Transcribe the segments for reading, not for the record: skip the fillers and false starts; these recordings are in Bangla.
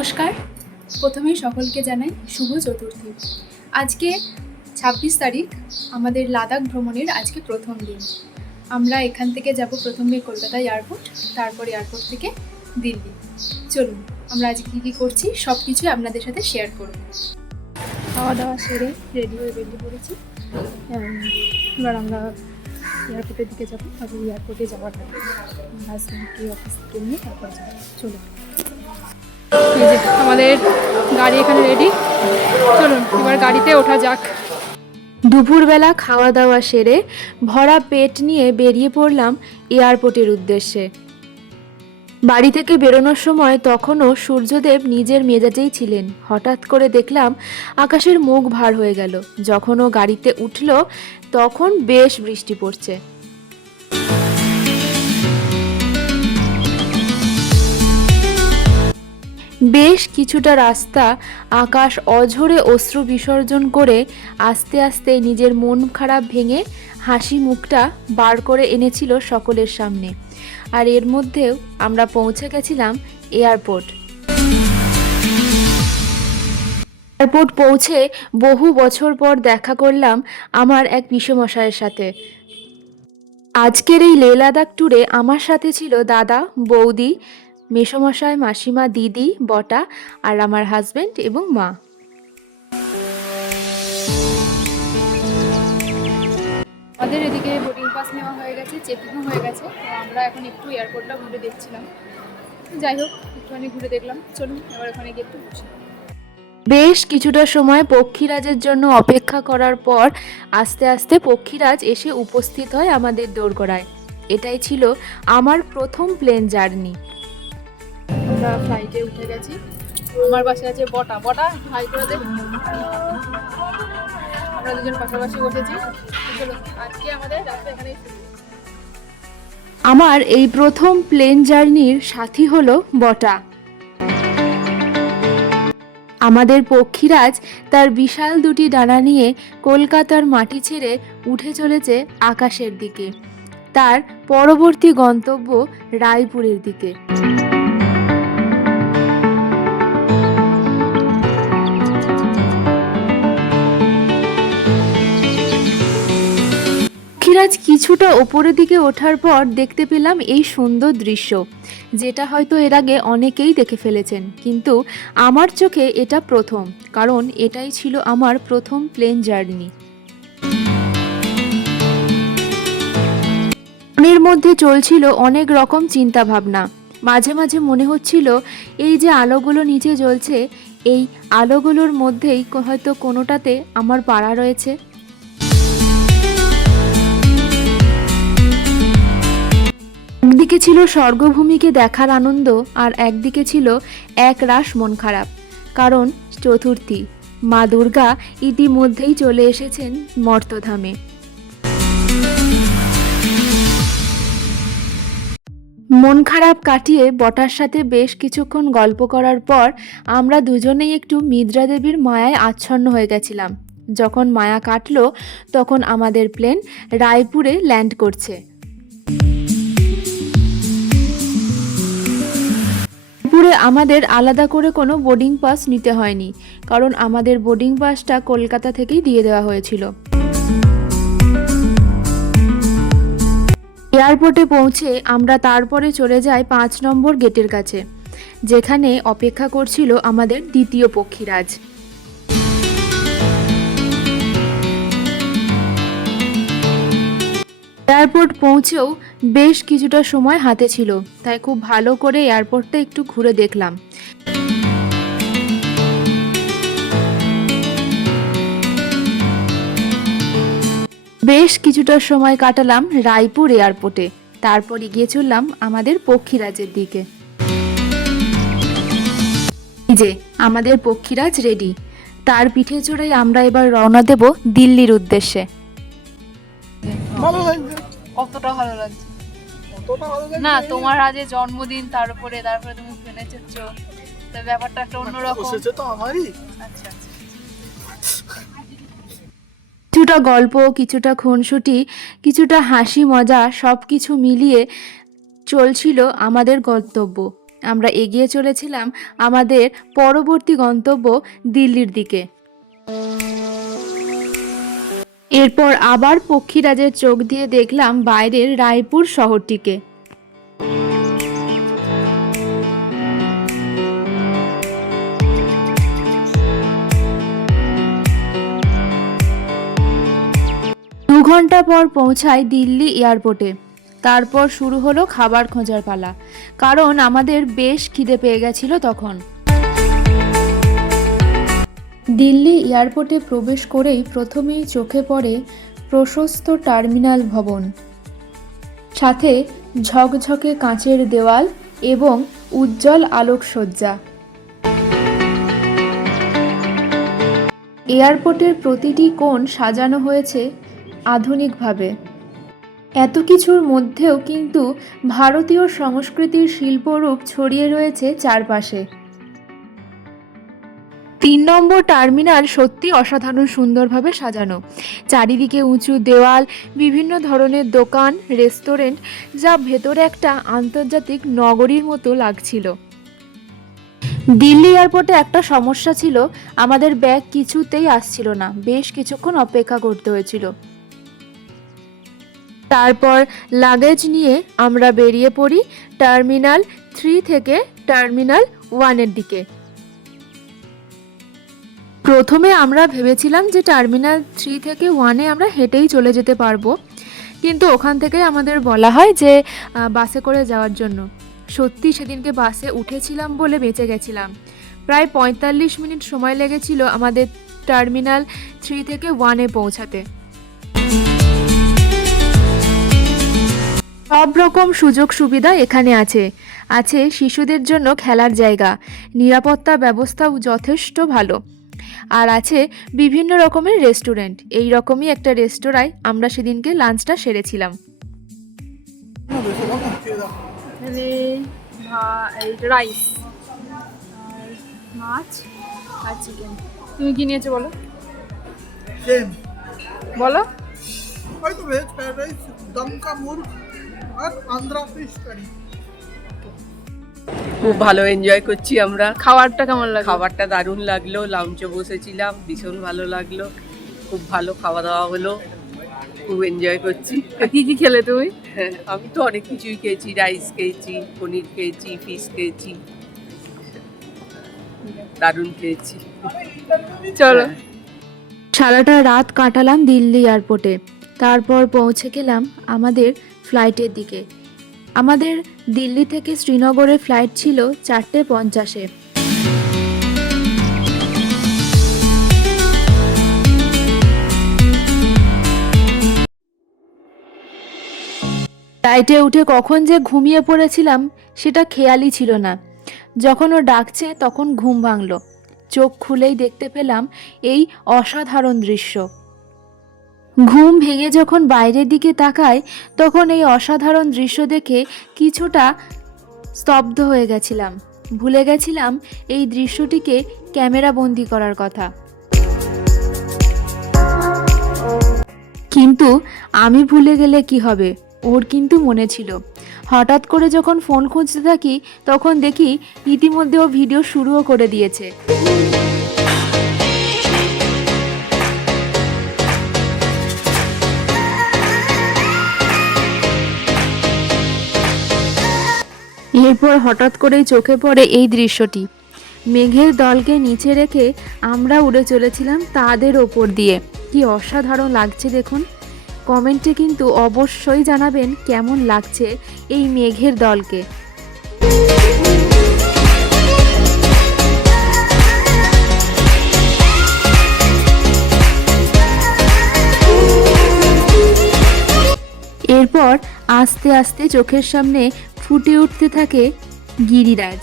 নমস্কার। প্রথমেই সকলকে জানাই শুভ চতুর্থী। আজকে ২৬ তারিখ, আমাদের লাদাখ ভ্রমণের আজকে প্রথম দিন। আমরা এখান থেকে যাব প্রথমে কলকাতা এয়ারপোর্ট, তারপর এয়ারপোর্ট থেকে দিল্লি। চলুন আমরা আজকে কী করছি সব কিছুই আপনাদের সাথে শেয়ার করব। খাওয়া দাওয়া সেরে রেডি হয়ে বেরিয়ে পড়েছি। এবার আমরা এয়ারপোর্টের দিকে যাবো। আর এয়ারপোর্টে যাওয়ার আগে হাজব্যান্ডকে অফিস থেকে নিয়ে তারপর যাবো। চলুন, এই যে আমাদের গাড়ি এখানে রেডি। চলুন এবার গাড়িতে ওঠা যাক। দুপুরবেলা খাওয়া দাওয়া সেরে ভরা পেট নিয়ে বেরিয়ে পড়লাম এয়ারপোর্টের উদ্দেশ্যে। বাড়ি থেকে বেরোনোর সময় তখনও সূর্যদেব নিজের মেজাজেই ছিলেন। হঠাৎ করে দেখলাম আকাশের মুখ ভার হয়ে গেল। যখন ও গাড়িতে উঠল তখন বেশ বৃষ্টি পড়ছে। বেশ কিছুটা রাস্তা আকাশ অঝরে অশ্রু বিসর্জন করে আস্তে আস্তে নিজের মন খারাপ ভেঙে হাসি মুখটা বার করে এনেছিল সকলের সামনে। আর এর মধ্যেও আমরা পৌঁছে গেছিলাম এয়ারপোর্ট। এয়ারপোর্ট পৌঁছে বহু বছর পর দেখা করলাম আমার এক পিসেমশাইয়ের সাথে। আজকের এই লে লাদাখ ট্যুরে আমার সাথে ছিল দাদা, বৌদি, মেসোমশাই, মাসিমা, দিদি, বটা আর আমার হাজবেন্ড এবং মা। আমাদের এদিকে বোর্ডিং পাস নেওয়া হয়ে গেছে, চেকিংও হয়ে গেছে। তো আমরা এখন একটু এয়ারপোর্টটা ঘুরে দেখছিলাম। যাই হোক, একটুখানি ঘুরে দেখলাম। চলুন এবার ওখানে গিয়ে একটু বসি। বেশ কিছুটা সময় পক্ষীরাজের জন্য অপেক্ষা করার পর আস্তে আস্তে পক্ষীরাজ এসে উপস্থিত হয় আমাদের দোরগোড়ায়। এটাই ছিল আমার প্রথম প্লেন জার্নি। আমরা ফ্লাইটে উঠে গেছি। আমার পাশে আছে বটা। বটা হাই করে দে। আমরা দুজন পাশাপাশি বসেছি। চলো আজকে আমাদের রাস্তা এখানেই শুরু। আমার এই প্রথম প্লেন জার্নির সাথী হলো বটা। আমাদের পক্ষীরাজ তার বিশাল দুটি ডানা নিয়ে কলকাতার মাটি ছেড়ে উঠে চলেছে আকাশের দিকে, তার পরবর্তী গন্তব্য রায়পুরের দিকে। পক্ষীরাজ কিছুটা ওপরের দিকে ওঠার পর দেখতে পেলাম এই সুন্দর দৃশ্য, যেটা হয়তো এর আগে অনেকেই দেখে ফেলেছেন, কিন্তু আমার চোখে এটা প্রথম, কারণ এটাই ছিল আমার প্রথম প্লেন জার্নি। মনের মধ্যে চলছিল অনেক রকম চিন্তা ভাবনা। মাঝে মাঝে মনে হচ্ছিল এই যে আলোগুলো নিচে জ্বলছে, এই আলোগুলোর মধ্যেই হয়তো কোনোটাতে আমার পাড়া রয়েছে। একদিকে ছিল স্বর্গভূমিকে দেখার আনন্দ, আর একদিকে ছিল একরাশ মন খারাপ, কারণ চতুর্থী, মা দুর্গা ইতিমধ্যেই চলে এসেছেন মর্তধামে। মন খারাপ কাটিয়ে বটার সাথে বেশ কিছুক্ষণ গল্প করার পর আমরা দুজনেই একটু মিদ্রা দেবীর মায়ায় আচ্ছন্ন হয়ে গেছিলাম। যখন মায়া কাটলো তখন আমাদের প্লেন রায়পুরে ল্যান্ড করছে। রায়পুরে আমাদের আলাদা করে কোনো বোর্ডিং পাস নিতে হয়নি, কারণ আমাদের বোর্ডিং পাসটা কলকাতা থেকেই দিয়ে দেওয়া হয়েছিল। এয়ারপোর্টে পৌঁছে আমরা তারপরে চলে যাই ৫ নম্বর গেটের কাছে, যেখানে অপেক্ষা করছিল আমাদের দ্বিতীয় পক্ষীরাজ। এয়ারপোর্ট পৌঁছেও বেশ কিছুটা সময় হাতে ছিল, তাই খুব ভালো করে এয়ারপোর্টটা একটু ঘুরে দেখলাম। বেশ কিছুটা সময় কাটালাম রায়পুর এয়ারপোর্টে, তারপর এগিয়ে চললাম আমাদের পক্ষীরাজের দিকে। যে আমাদের পক্ষীরাজ রেডি, তার পিঠে চড়াই আমরা এবার রওনা দেব দিল্লির উদ্দেশ্যে। কতটা ভালো লাগছে না তোমার আজকে জন্মদিন, তারপরে তুমি প্লেনে চড়ছ, তো ব্যাপারটা একটা অন্যরকম। আচ্ছা, কিছুটা গল্প, কিছুটা খুনসুটি, কিছুটা হাসি মজা, সব কিছু মিলিয়ে চলছিল আমাদের গন্তব্য আমরা এগিয়ে চলেছিলাম আমাদের পরবর্তী গন্তব্য দিল্লির দিকে। এরপর আবার পক্ষীরাজের চোখ দিয়ে দেখলাম বাইরের রায়পুর শহরটিকে। দু ঘন্টা পর পৌঁছায় দিল্লি এয়ারপোর্টে। তারপর শুরু হলো খাবার খোঁজার পালা, কারণ আমাদের বেশ খিদে পেয়ে গেছিল তখন। দিল্লি এয়ারপোর্টে প্রবেশ করেই প্রথমেই চোখে পড়ে প্রশস্ত টার্মিনাল ভবন, সাথে ঝকঝকে কাঁচের দেওয়াল এবং উজ্জ্বল আলোকসজ্জা। এয়ারপোর্টের প্রতিটি কোণ সাজানো হয়েছে আধুনিকভাবে। এত কিছুর মধ্যেও কিন্তু ভারতীয় সংস্কৃতির শিল্পরূপ ছড়িয়ে রয়েছে চারপাশে। 3 নম্বর টার্মিনাল সত্যি অসাধারণ সুন্দরভাবে সাজানো। চারিদিকে উঁচু দেওয়াল, বিভিন্ন ধরনের দোকান, রেস্টুরেন্ট, যা ভেতরে একটা আন্তর্জাতিক নগরীর মতো লাগছিল। দিল্লি এয়ারপোর্টে একটা সমস্যা ছিল, আমাদের ব্যাগ কিছুতেই আসছিল না, বেশ কিছুক্ষণ অপেক্ষা করতে হয়েছিল। তারপর লাগেজ নিয়ে আমরা বেরিয়ে পড়ি টার্মিনাল 3 থেকে টার্মিনাল 1-এর দিকে। প্রথমে আমরা ভেবেছিলাম যে টার্মিনাল 3 থেকে 1-এ আমরা হেঁটেই চলে যেতে পারবো, কিন্তু ওখান থেকে আমাদের বলা হয় যে বাসে করে যাওয়ার জন্য। সত্যি সেদিনকে বাসে উঠেছিলাম বলে বেঁচে গেছিলাম। প্রায় 45 মিনিট সময় লেগেছিল আমাদের টার্মিনাল 3 থেকে 1-এ পৌঁছাতে। সব রকম সুযোগ সুবিধা এখানে আছে। আছে শিশুদের জন্য খেলার জায়গা, নিরাপত্তা ব্যবস্থাও যথেষ্ট ভালো, আর আছে বিভিন্ন রকমের রেস্টুরেন্ট। এই রকমই একটা রেস্তোরাঁয় আমরা সেদিনকে লাঞ্চটা সেরেছিলাম। রাইস আর মাছ আর চিকেন। তুমি কি নিয়েছো বলো? सेम বলো। वही तो वेज फ्राइड राइस, दम का मुर्ग और आंध्रा फिश करी। খুব ভালো এনজয় করছি আমরা। খাবারটা কেমন লাগে? খাবারটা দারুণ লাগলো, লাউঞ্চে বসেছিলাম, ভীষণ ভালো লাগলো, খুব ভালো খাওয়া দাওয়া হলো, খুব এনজয় করছি। কি কি খেলে তুমি? হ্যাঁ, আমি তো অনেক কিছুই খেয়েছি, রাইস খেয়েছি, পনির খেয়েছি, ফিশ খেয়েছি, দারুণ খেয়েছি। চলো। সারাটা রাত কাটালাম দিল্লি এয়ারপোর্টে। তারপর পৌঁছে গেলাম আমাদের ফ্লাইটের দিকে। আমাদের দিল্লি থেকে শ্রীনগরের ফ্লাইট ছিল 4:50-এ। ফ্লাইটে উঠে কখন যে ঘুমিয়ে পড়েছিলাম সেটা খেয়ালই ছিল না। যখন ও ডাকছে তখন ঘুম ভাঙল। চোখ খুলেই দেখতে পেলাম এই অসাধারণ দৃশ্য। ঘুম ভেঙে যখন বাইরের দিকে তাকাই তখন এই অসাধারণ দৃশ্য দেখে কিছুটা স্তব্ধ হয়ে গেছিলাম। ভুলে গেছিলাম এই দৃশ্যটিকে ক্যামেরা বন্দি করার কথা। কিন্তু আমি ভুলে গেলে কি হবে, ওর কিন্তু মনে ছিল। হঠাৎ করে যখন ফোন খুঁজতে থাকি তখন দেখি ইতিমধ্যে ও ভিডিও শুরুও করে দিয়েছে। এরপর হঠাৎ করেই চোখে পড়ে এই দৃশ্যটি। মেঘের দলকে নিচে রেখে আমরা উড়ে চলেছিলাম তাদের ওপর দিয়ে। কি অসাধারণ লাগছে দেখুন। কমেন্টে কিন্তু অবশ্যই জানাবেন কেমন লাগছে এই মেঘের দলকে। এরপর আস্তে আস্তে চোখের সামনে ফুটে উঠতে থাকে গিরিরাজ।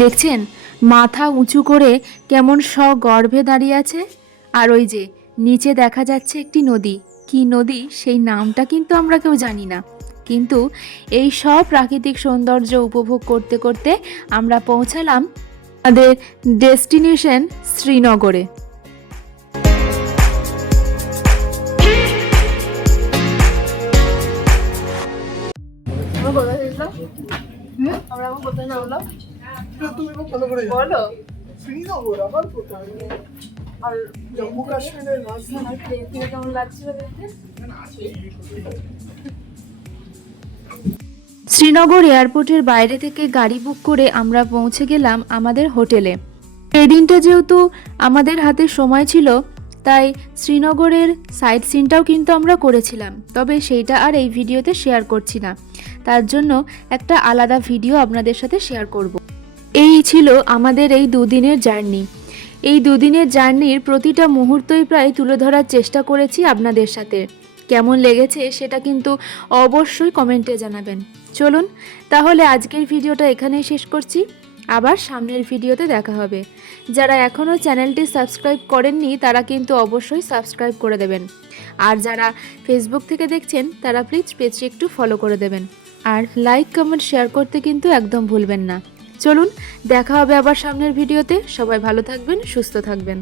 দেখছেন মাথা উঁচু করে কেমন সগর্বে দাঁড়িয়ে আছে। আর ওই যে নিচে দেখা যাচ্ছে একটি নদী। কি নদী সেই নামটা কিন্তু আমরা কেউ জানি না, কিন্তু এই সব প্রাকৃতিক সৌন্দর্য উপভোগ করতে করতে আমরা পৌঁছালাম আমাদের ডেস্টিনেশন শ্রীনগরে। আমরা এখন কোথায় নামলাম তুমি এবার ভালো করে জানো। বলো শ্রীনগর আবার কোথায়? আর জম্মু কাশ্মীরের রাজধানী। আর প্লেন থেকে কেমন লাগছিল দেখতে? শ্রীনগর এয়ারপোর্টের বাইরে থেকে গাড়ি বুক করে আমরা পৌঁছে গেলাম আমাদের হোটেলে। এই দিনটা যেহেতু আমাদের হাতে সময় ছিল, তাই শ্রীনগরের সাইট সিনটাও কিন্তু আমরা করেছিলাম, তবে সেইটা আর এই ভিডিওতে শেয়ার করছি না, তার জন্য একটা আলাদা ভিডিও আপনাদের সাথে শেয়ার করব। এই ছিল আমাদের এই দুদিনের জার্নি। এই দুদিনের জার্নির প্রতিটা মুহূর্তই প্রায় তুলে ধরার চেষ্টা করেছি আপনাদের সাথে। কেমন লেগেছে সেটা কিন্তু অবশ্যই কমেন্টে জানাবেন। চলুন তাহলে আজকের ভিডিওটা এখানেই শেষ করছি, আবার সামনের ভিডিওতে দেখা হবে। যারা এখনও চ্যানেলটি সাবস্ক্রাইব করেননি তারা কিন্তু অবশ্যই সাবস্ক্রাইব করে দেবেন, আর যারা ফেসবুক থেকে দেখছেন তারা প্লিজ পেজটি একটু ফলো করে দেবেন, আর লাইক কমেন্ট শেয়ার করতে কিন্তু একদম ভুলবেন না। চলুন দেখা হবে আবার সামনের ভিডিওতে। সবাই ভালো থাকবেন, সুস্থ থাকবেন।